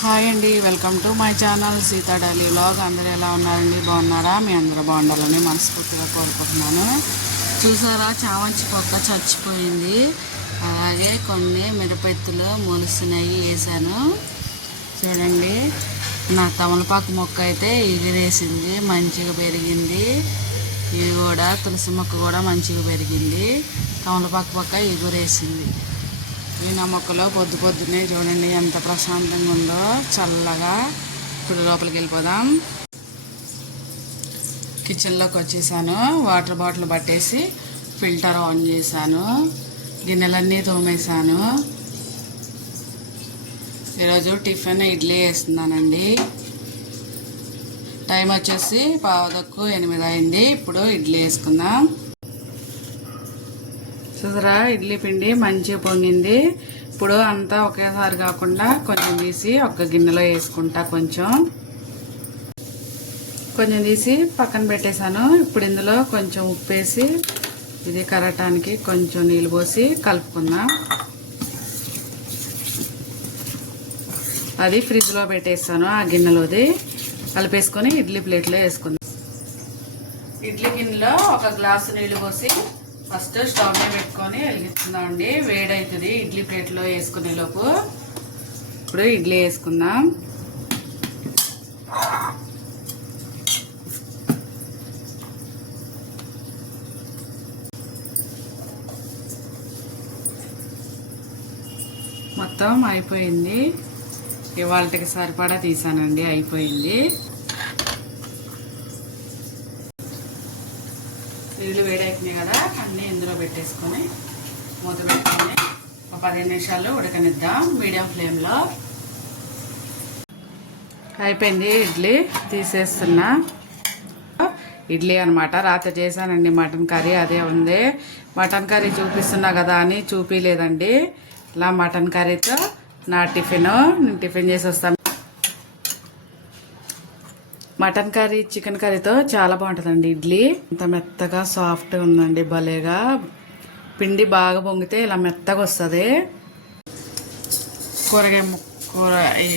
Hi అండి welcome to my channel Seetha daily vlog. అందరూ ఎలా ఉన్నారండి? బాగున్నారా? మీ అందరూ బాగుండాలని మనస్ఫూర్తిగా కోరుకుంటున్నాను. చూసారా? చామంచి పొక్క చచ్చిపోయింది. అలాగే కొన్ని మిరపెత్తులు మొలుస్తున్నాయి వేసాను చూడండి నా తమలపాకు మొక్క అయితే ఎగిరేసింది మంచిగా పెరిగింది. ఇది కూడా తులసి మొక్క కూడా మంచిగా పెరిగింది. తమలపాకు మొక్క ఎగురేసింది ఈ మొక్కలో పొద్దు పొద్దునే చూడండి ఎంత ప్రశాంతంగా ఉందో. చల్లగా. ఇప్పుడు లోపలికి వెళ్ళిపోదాం. కిచెన్లోకి వచ్చేసాను. వాటర్ బాటిల్ పట్టేసి ఫిల్టర్ ఆన్ చేశాను. గిన్నెలన్నీ తోమేశాను. ఈరోజు టిఫిన్ ఇడ్లీ వేస్తున్నానండి. టైం వచ్చేసి పావుదక్కు ఎనిమిది అయింది. ఇప్పుడు ఇడ్లీ వేసుకుందాం. చూసారా? ఇడ్లీ పిండి మంచిగా పొంగింది. ఇప్పుడు అంతా ఒకేసారి కాకుండా కొంచెం తీసి ఒక గిన్నెలో వేసుకుంటా కొంచెం. కొంచెం తీసి పక్కన పెట్టేశాను. ఇప్పుడు ఇందులో కొంచెం ఉప్పు వేసి ఇది కరగటానికి కొంచెం నీళ్ళు పోసి కలుపుకుందాం. అది ఫ్రిడ్జ్లో పెట్టేస్తాను ఆ గిన్నెలోది. కలిపేసుకొని ఇడ్లీ ప్లేట్లో వేసుకుందాం. ఇడ్లీ గిన్నెలో ఒక గ్లాసు నీళ్ళు పోసి ఫస్ట్ స్టవ్ మీద పెట్టుకొని వెలిగిస్తున్నామండి. వేడవుతుంది ఇడ్లీ ప్లేట్లో వేసుకునే లోపు ఇప్పుడు ఇడ్లీ వేసుకుందాం. మొత్తం అయిపోయింది. ఇవాళకి సరిపడా తీసానండి. అయిపోయింది. నీళ్ళు వేడైపోయినాయి కదా అన్నీ ఇందులో పెట్టేసుకొని మూత పెట్టుకొని ఒక పదిహేను నిమిషాలు ఉడకనిద్దాం మీడియం ఫ్లేమ్లో. అయిపోయింది ఇడ్లీ తీసేస్తున్నా. ఇడ్లీ అనమాట రాత్రి చేశానండి మటన్ కర్రీ అదే ఉంది. మటన్ కర్రీ చూపిస్తున్నా కదా అని చూపించలేదండి ఇలా మటన్ కర్రీతో నా టిఫిన్ నేను టిఫిన్ చేసి వస్తాను. మటన్ కర్రీ చికెన్ కర్రీతో చాలా బాగుంటుందండి. ఇడ్లీ ఇంత మెత్తగా సాఫ్ట్గా ఉందండి భలేగా. పిండి బాగా పొంగితే ఇలా మెత్తగా వస్తుంది. కూరగాయ కూర ఈ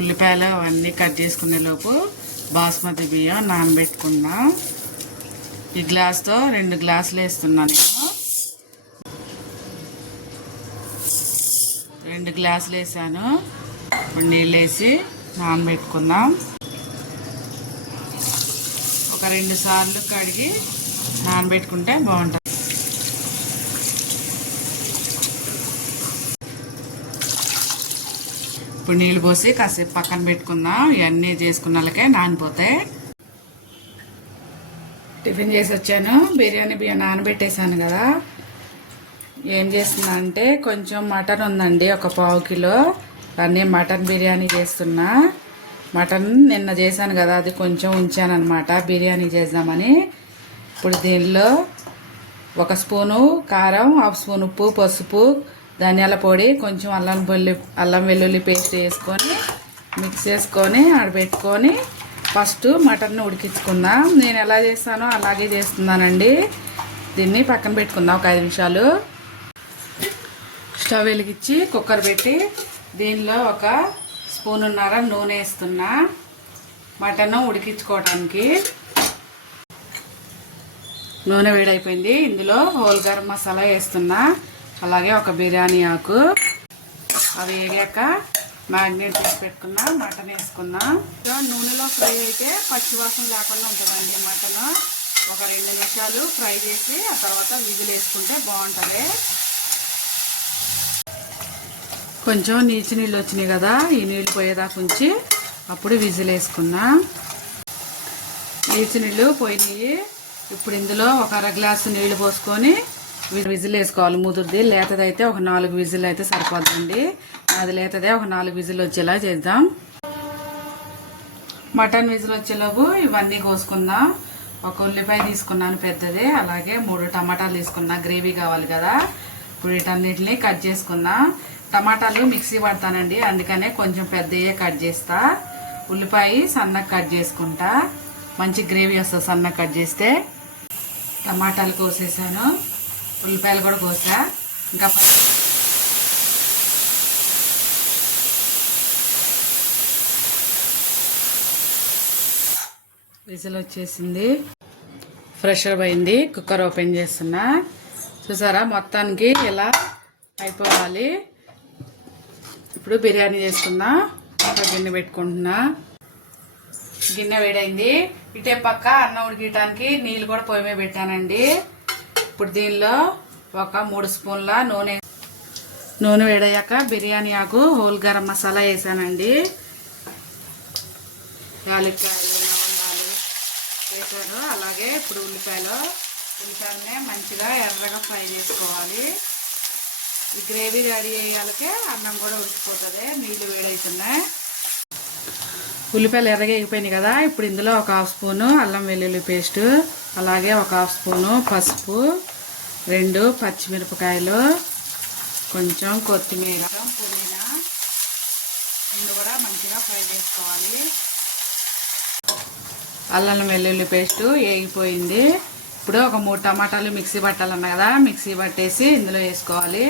ఉల్లిపాయలు అవన్నీ కట్ చేసుకునే లోపు బాస్మతి బియ్యం నానబెట్టుకున్నా. ఈ గ్లాస్తో రెండు గ్లాసులు వేస్తున్నాను నేను. రెండు గ్లాసులు వేసాను. ఇప్పుడు నీళ్ళు వేసి నానబెట్టుకుందాం. ఒక రెండు సార్లు కడిగి నానబెట్టుకుంటే బాగుంటుంది. ఇప్పుడు నీళ్ళు పోసి కాసేపు పక్కన పెట్టుకుందాం. ఇవన్నీ చేసుకున్న వాళ్ళకే నానిపోతాయి. టిఫిన్ చేసి వచ్చాను. బిర్యానీ బియ్యం నానబెట్టేశాను కదా. ఏం చేస్తున్నా అంటే కొంచెం మటన్ ఉందండి ఒక పావు కిలో. దాన్ని మటన్ బిర్యానీ చేస్తున్నా. మటన్ నిన్న చేశాను కదా అది కొంచెం ఉంచాను అనమాట బిర్యానీ చేద్దామని. ఇప్పుడు దీనిలో ఒక స్పూను కారం హాఫ్ స్పూన్ ఉప్పు పసుపు ధనియాల పొడి కొంచెం అల్లం వెల్లి అల్లం వెల్లుల్లి పేస్ట్ వేసుకొని మిక్స్ చేసుకొని ఆడబెట్టుకొని ఫస్ట్ మటన్ని ఉడికించుకుందాం. నేను ఎలా చేస్తానో అలాగే చేస్తున్నానండి. దీన్ని పక్కన పెట్టుకుందాం ఒక ఐదు నిమిషాలు. స్టవ్ వెలిగించి కుక్కర్ పెట్టి దీనిలో ఒక స్పూనున్నర నూనె వేస్తున్నా. మటన్ ఉడికించుకోవడానికి నూనె వేడైపోయింది. ఇందులో హోల్ గరం మసాలా వేస్తున్నా. అలాగే ఒక బిర్యానీ ఆకు. అవి వేగాక మ్యాగ్నేట్ చేసి పెట్టుకున్నా మటన్ వేసుకున్నా. నూనెలో ఫ్రై అయితే పచ్చివాసన లేకుండా ఉంటుందండి మటన్. ఒక రెండు నిమిషాలు ఫ్రై చేసి ఆ తర్వాత విజిల్ వేసుకుంటే బాగుంటుంది. కొంచెం నీచి నీళ్ళు వచ్చినాయి కదా ఈ నీళ్ళు పోయేదాకా ఉంచి అప్పుడు విజిల్ వేసుకున్నా. నీచి నీళ్ళు పోయినాయి. ఇప్పుడు ఇందులో ఒక అర గ్లాసు నీళ్ళు పోసుకొని విజిల్ వేసుకోవాలి ముదురుది. లేతదైతే ఒక నాలుగు విజిల్ అయితే సరిపోద్దండి. అది లేతదే ఒక నాలుగు విజిల్ వచ్చేలా చేద్దాం. మటన్ విజిల్ వచ్చేలోపు ఇవన్నీ కోసుకుందాం. ఒక ఉల్లిపాయ తీసుకున్నాను పెద్దది అలాగే మూడు టమాటాలు తీసుకున్నా. గ్రేవీ కావాలి కదా. ఇప్పుడు వీటన్నిటిని కట్ చేసుకుందాం. టమాటాలు మిక్సీ పడతానండి. అందుకనే కొంచెం పెద్దయే కట్ చేస్తా. ఉల్లిపాయ సన్నగా కట్ చేసుకుంటా. మంచి గ్రేవీ వస్తుంది సన్నగా కట్ చేస్తే. టమాటాలు కోసేసాను. ఉల్లిపాయలు కూడా కోసా. ఇంకా విజిల్ వచ్చేసింది. ఫ్రెషర్ అయింది కుక్కర్ ఓపెన్ చేస్తున్నా. చూసారా? మొత్తానికి ఇలా అయిపోవాలి? ఇప్పుడు బిర్యానీ చేసుకున్నా ఒక గిన్నె పెట్టుకుంటున్నా. గిన్నె వేడైంది. ఇటే పక్క అన్నం ఉడికియటానికి నీళ్ళు కూడా పొయ్యి మీద పెట్టానండి. ఇప్పుడు దీనిలో ఒక మూడు స్పూన్ల నూనె. నూనె వేడయ్యాక బిర్యానీ ఆకు హోల్ గరం మసాలా వేసానండి. యాలక్కాయలు లవంగాలు వేసాను. అలాగే ఇప్పుడు ఉల్లిపాయలు. ఉల్లిపాయలనే మంచిగా ఎర్రగా ఫ్రై చేసుకోవాలి. ఈ గ్రేవీ రెడీ అయ్యాలకే అన్నం కూడా ఉడికిపోతుంది నీళ్ళు వేడవుతున్నాయి ఉల్లిపాయలు ఎర్రగేగిపోయినాయి కదా ఇప్పుడు ఇందులో ఒక హాఫ్ స్పూను అల్లం వెల్లుల్లి పేస్టు అలాగే ఒక హాఫ్ స్పూను పసుపు రెండు పచ్చిమిరపకాయలు కొంచెం కొత్తిమీర పుదీనా రెండు కూడా మంచిగా ఫ్రై చేసుకోవాలి. అల్లం వెల్లుల్లి పేస్టు వేగిపోయింది ఇప్పుడు ఒక మూడు టమాటాలు మిక్సీ పట్టాలన్నా కదా మిక్సీ పట్టేసి ఇందులో వేసుకోవాలి.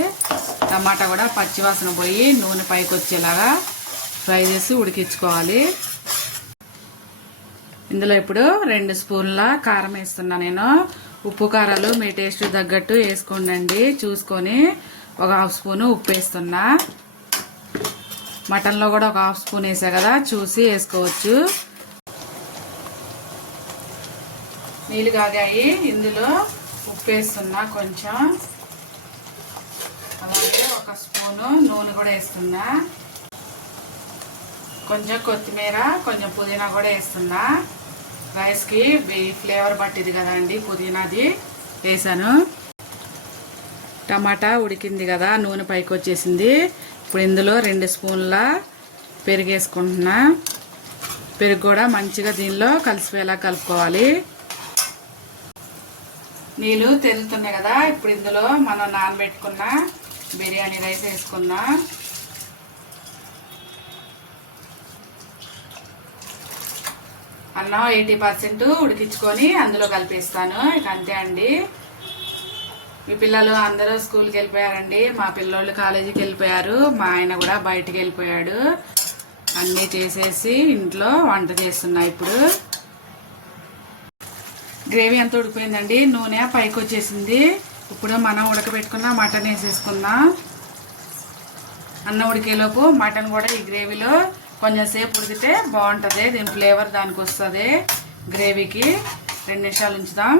టమాటా కూడా పచ్చివాసన పోయి నూనె పైకి వచ్చేలాగా ఫ్రై చేసి ఉడికించుకోవాలి. ఇందులో ఇప్పుడు రెండు స్పూన్ల కారం వేస్తున్నా నేను. ఉప్పు కారాలు మీ టేస్ట్ తగ్గట్టు వేసుకోండి చూసుకొని ఒక హాఫ్ స్పూను ఉప్పు వేస్తున్నా. మటన్లో కూడా ఒక హాఫ్ స్పూన్ వేసా కదా చూసి వేసుకోవచ్చు. నీళ్ళు కాగాయి. ఇందులో ఉప్పు వేస్తున్నా కొంచెం. అలాగే ఒక స్పూను నూనె కూడా వేస్తున్నా. కొంచెం కొత్తిమీర కొంచెం పుదీనా కూడా వేస్తున్నా. రైస్కి ఫ్లేవర్ పట్టింది కదండి పుదీనాది. వేసాను టమాటా ఉడికింది కదా నూనె పైకి వచ్చేసింది. ఇప్పుడు ఇందులో రెండు స్పూన్ల పెరుగు వేసుకుంటున్నా. పెరుగు కూడా మంచిగా దీనిలో కలిసిపోయేలా కలుపుకోవాలి. నీళ్ళు తెలుతున్నాయి కదా ఇప్పుడు ఇందులో మనం నానబెట్టుకున్న బిర్యానీ రైస్ వేసుకుందాం. అన్నం ఎయిటీ పర్సెంట్ ఉడికించుకొని అందులో కలిపేస్తాను. ఇక అంతే అండి. మీ పిల్లలు అందరూ స్కూల్కి వెళ్ళిపోయారండి. మా పిల్లోళ్ళు కాలేజీకి వెళ్ళిపోయారు. మా ఆయన కూడా బయటికి వెళ్ళిపోయాడు. అన్నీ చేసేసి ఇంట్లో వంట చేస్తున్నా ఇప్పుడు. గ్రేవీ అంతా ఉడిపోయిందండి నూనె పైకి వచ్చేసింది ఇప్పుడు మనం ఉడకబెట్టుకున్న మటన్ వేసేసుకుందాం. అన్నం ఉడికేలోపు మటన్ కూడా ఈ గ్రేవీలో కొంచెం సేపు ఉడికితే బాగుంటుంది. దీని ఫ్లేవర్ దానికి వస్తుంది. గ్రేవీకి రెండు నిమిషాలు ఉంచుదాం.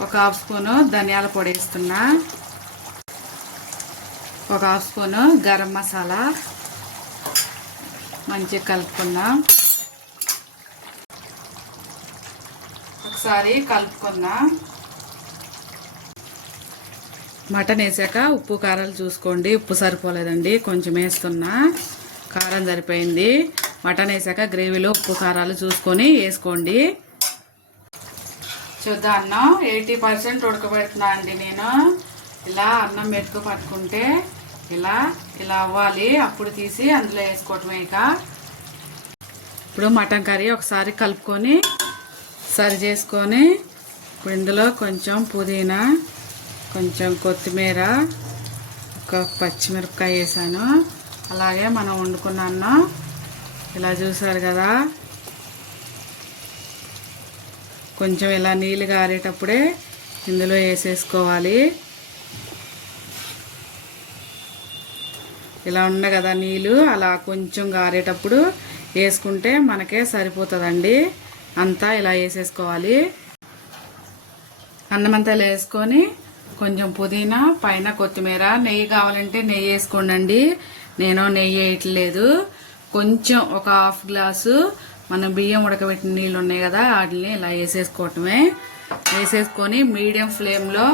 ఒక హాఫ్ స్పూను ధనియాల పొడి వేస్తున్నా. ఒక హాఫ్ స్పూను గరం మసాలా. మంచిగా కలుపుకుందాం. ఒకసారి కలుపుకుందాం. మటన్ వేసాక ఉప్పు కారాలు చూసుకోండి. ఉప్పు సరిపోలేదండి. కొంచెం వేస్తున్నా. కారం సరిపోయింది. మటన్ వేసాక గ్రేవీలో ఉప్పు కారాలు చూసుకొని వేసుకోండి. చూద్దాం అన్నం. ఎయిటీ పర్సెంట్ ఉడకబెడుతున్నా అండి నేను. ఇలా అన్నం మెతుకు పట్టుకుంటే ఇలా ఇలా అవ్వాలి. అప్పుడు తీసి అందులో వేసుకోవటమే ఇక. ఇప్పుడు మటన్ కర్రీ ఒకసారి కలుపుకొని సరి చేసుకొని ఇప్పుడు ఇందులో కొంచెం పుదీనా కొంచెం కొత్తిమీర ఒక పచ్చిమిరపకాయ వేసాను. అలాగే మనం వండుకున్న అన్నం ఇలా చూసారు కదా కొంచెం ఇలా నీళ్ళు గారేటప్పుడే ఇందులో వేసేసుకోవాలి. ఇలా ఉన్న కదా నీళ్ళు అలా కొంచెం గారేటప్పుడు వేసుకుంటే మనకే సరిపోతుందండి. అంతా ఇలా వేసేసుకోవాలి. అన్నమంతాలు ఇలా వేసుకొని కొంచెం పుదీనా పైన కొత్తిమీర నెయ్యి కావాలంటే నెయ్యి వేసుకోండి నేను నెయ్యి వేయట్లేదు. కొంచెం ఒక హాఫ్ గ్లాసు మనం బియ్యం ఉడకబెట్టిన నీళ్ళు ఉన్నాయి కదా వాటిని ఇలా వేసేసుకోవటమే. వేసేసుకొని మీడియం ఫ్లేమ్లో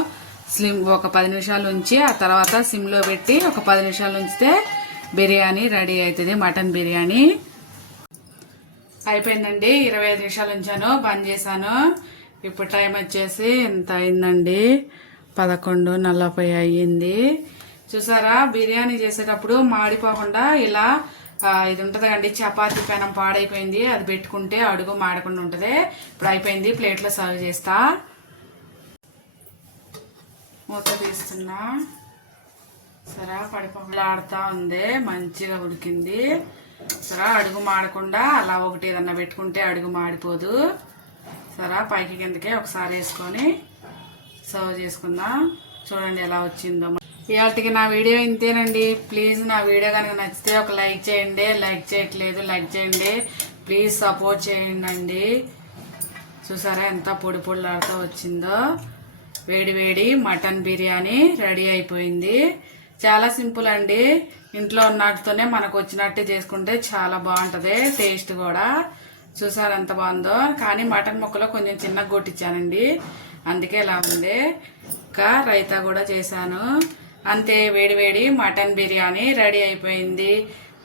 స్లిమ్ ఒక పది నిమిషాలు ఉంచి ఆ తర్వాత సిమ్లో పెట్టి ఒక పది నిమిషాలు ఉంచితే బిర్యానీ రెడీ అవుతుంది మటన్ బిర్యానీ. అయిపోయిందండి. ఇరవై ఐదు నిమిషాలు ఉంచాను. బంద్ చేశాను. ఇప్పుడు టైం వచ్చేసి ఎంత అయిందండి? పదకొండు నలభై అయ్యింది. చూసారా? బిర్యానీ చేసేటప్పుడు మాడిపోకుండా ఇలా ఇది ఉంటుంది అండి చపాతీ పెనం పాడైపోయింది. అది పెట్టుకుంటే అడుగు మాడకుండా ఉంటుంది. ఇప్పుడు అయిపోయింది. ప్లేట్లో సర్వ్ చేస్తా. మూత తీస్తున్నా. సరే పడిపోకుండా ఆడుతూ ఉంది. మంచిగా ఉడికింది. సరే అడుగు మాడకుండా అలా ఒకటి ఏదన్నా పెట్టుకుంటే అడుగు మాడిపోదు. సరే పైకి కిందకే ఒకసారి వేసుకొని సర్వ్ చేసుకుందాం. చూడండి ఎలా వచ్చిందో. ఇవాటికి నా వీడియో ఇంతేనండి. ప్లీజ్ నా వీడియో కనుక నచ్చితే ఒక లైక్ చేయండి. లైక్ చేయట్లేదు లైక్ చేయండి. ప్లీజ్ సపోర్ట్ చేయండి చూసారా ఎంత పొడి పొడిలాడుతూ వచ్చిందో. వేడి వేడి మటన్ బిర్యానీ రెడీ అయిపోయింది. చాలా సింపుల్ అండి. ఇంట్లో ఉన్నట్టుతోనే మనకు వచ్చినట్టు చేసుకుంటే చాలా బాగుంటది. టేస్ట్ కూడా. చూసారు ఎంత బాగుందో? కానీ మటన్ ముక్కలో కొంచెం చిన్నగా కొట్టించానండి అందుకే ఇలా ఉంది. ఇంకా రైతా కూడా చేశాను. అంతే వేడి వేడి మటన్ బిర్యానీ రెడీ అయిపోయింది.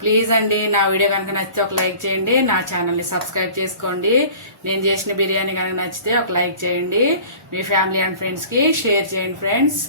ప్లీజ్ అండి నా వీడియో కనుక నచ్చితే ఒక లైక్ చేయండి. నా ఛానల్ని సబ్స్క్రైబ్ చేసుకోండి. నేను చేసిన బిర్యానీ కనుక నచ్చితే ఒక లైక్ చేయండి. మీ ఫ్యామిలీ అండ్ ఫ్రెండ్స్కి షేర్ చేయండి ఫ్రెండ్స్.